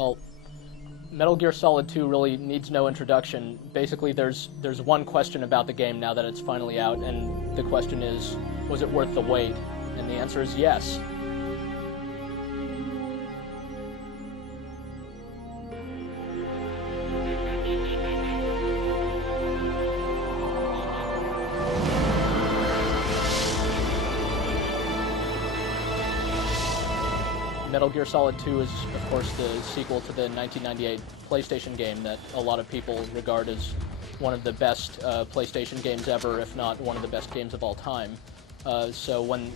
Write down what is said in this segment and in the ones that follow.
Well, Metal Gear Solid 2 really needs no introduction. Basically, there's one question about the game now that it's finally out, and the question is, was it worth the wait? And the answer is yes. Metal Gear Solid 2 is, of course, the sequel to the 1998 PlayStation game that a lot of people regard as one of the best PlayStation games ever, if not one of the best games of all time. So when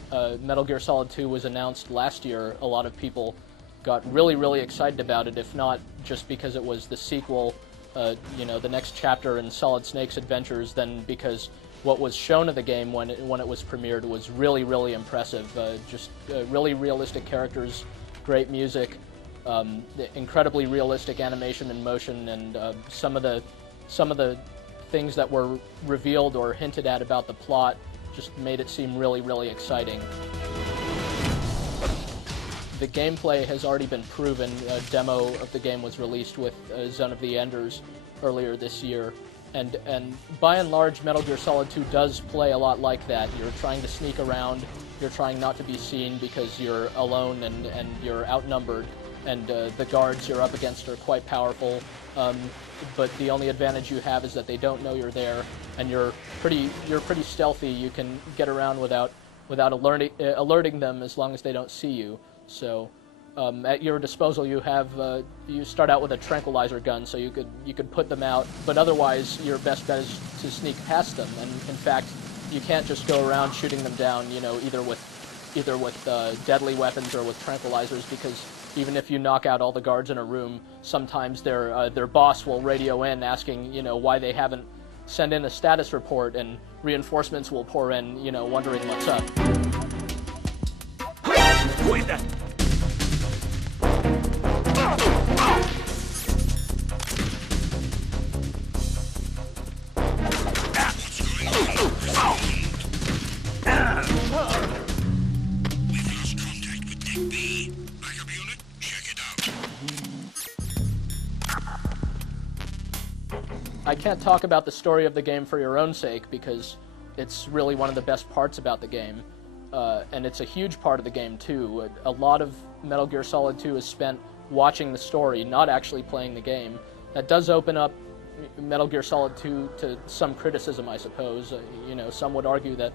Metal Gear Solid 2 was announced last year, a lot of people got really, really excited about it, if not just because it was the sequel, the next chapter in Solid Snake's adventures, then because what was shown of the game when it was premiered was really, really impressive. Really realistic characters, great music, incredibly realistic animation and motion, and some of the things that were revealed or hinted at about the plot just made it seem really, really exciting. The gameplay has already been proven. A demo of the game was released with Zone of the Enders earlier this year. And by and large, Metal Gear Solid 2 does play a lot like that. You're trying to sneak around, you're trying not to be seen because you're alone and you're outnumbered, and the guards you're up against are quite powerful. But the only advantage you have is that they don't know you're there, and you're pretty stealthy. You can get around without alerting them as long as they don't see you. So at your disposal, you have you start out with a tranquilizer gun, so you could put them out. But otherwise, your best bet is to sneak past them. And in fact, you can't just go around shooting them down, either with deadly weapons or with tranquilizers, because even if you knock out all the guards in a room, sometimes their boss will radio in asking, why they haven't sent in a status report, and reinforcements will pour in, wondering what's up. I can't talk about the story of the game for your own sake, because it's really one of the best parts about the game, and it's a huge part of the game too. A lot of Metal Gear Solid 2 is spent watching the story, not actually playing the game. That does open up Metal Gear Solid 2 to some criticism, I suppose. Some would argue that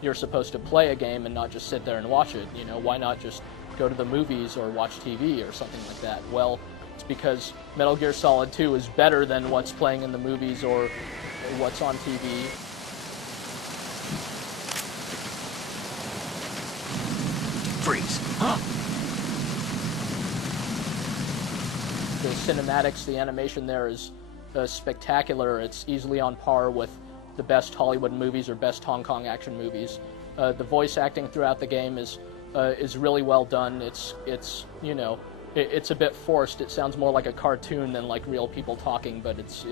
you're supposed to play a game and not just sit there and watch it. Why not just go to the movies or watch TV or something like that? Well, it's because Metal Gear Solid 2 is better than what's playing in the movies or what's on TV. Freeze. Huh? The cinematics, the animation there is spectacular. It's easily on par with the best Hollywood movies or best Hong Kong action movies. The voice acting throughout the game is really well done. It's a bit forced. It sounds more like a cartoon than like real people talking, but it's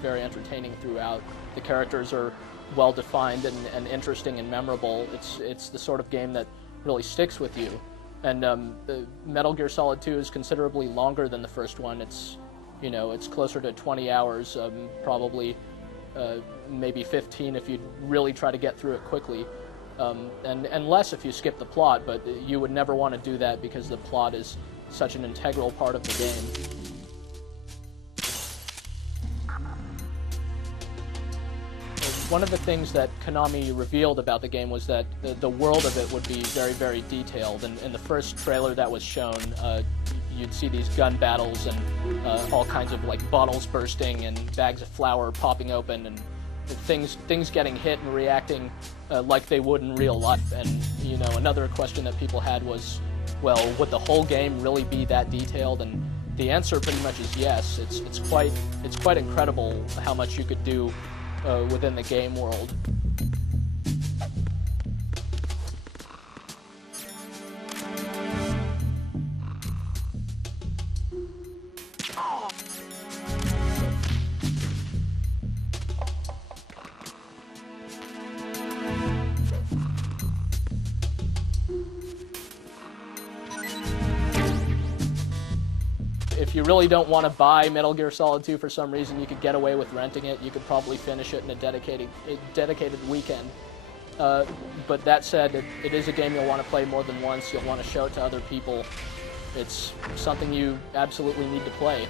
very entertaining throughout. The characters are well defined and interesting and memorable. It's the sort of game that really sticks with you. And Metal Gear Solid 2 is considerably longer than the first one. It's closer to 20 hours, probably maybe 15 if you really try to get through it quickly, and less if you skip the plot. But you would never want to do that because the plot is such an integral part of the game. One of the things that Konami revealed about the game was that the world of it would be very, very detailed. And in the first trailer that was shown, you'd see these gun battles and all kinds of like bottles bursting and bags of flour popping open and things getting hit and reacting like they would in real life. And another question that people had was, well, would the whole game really be that detailed? And the answer pretty much is yes. It's quite incredible how much you could do within the game world. If if you really don't want to buy Metal Gear Solid 2 for some reason, you could get away with renting it. You could probably finish it in a dedicated weekend. But that said, it is a game you'll want to play more than once. You'll want to show it to other people. It's something you absolutely need to play.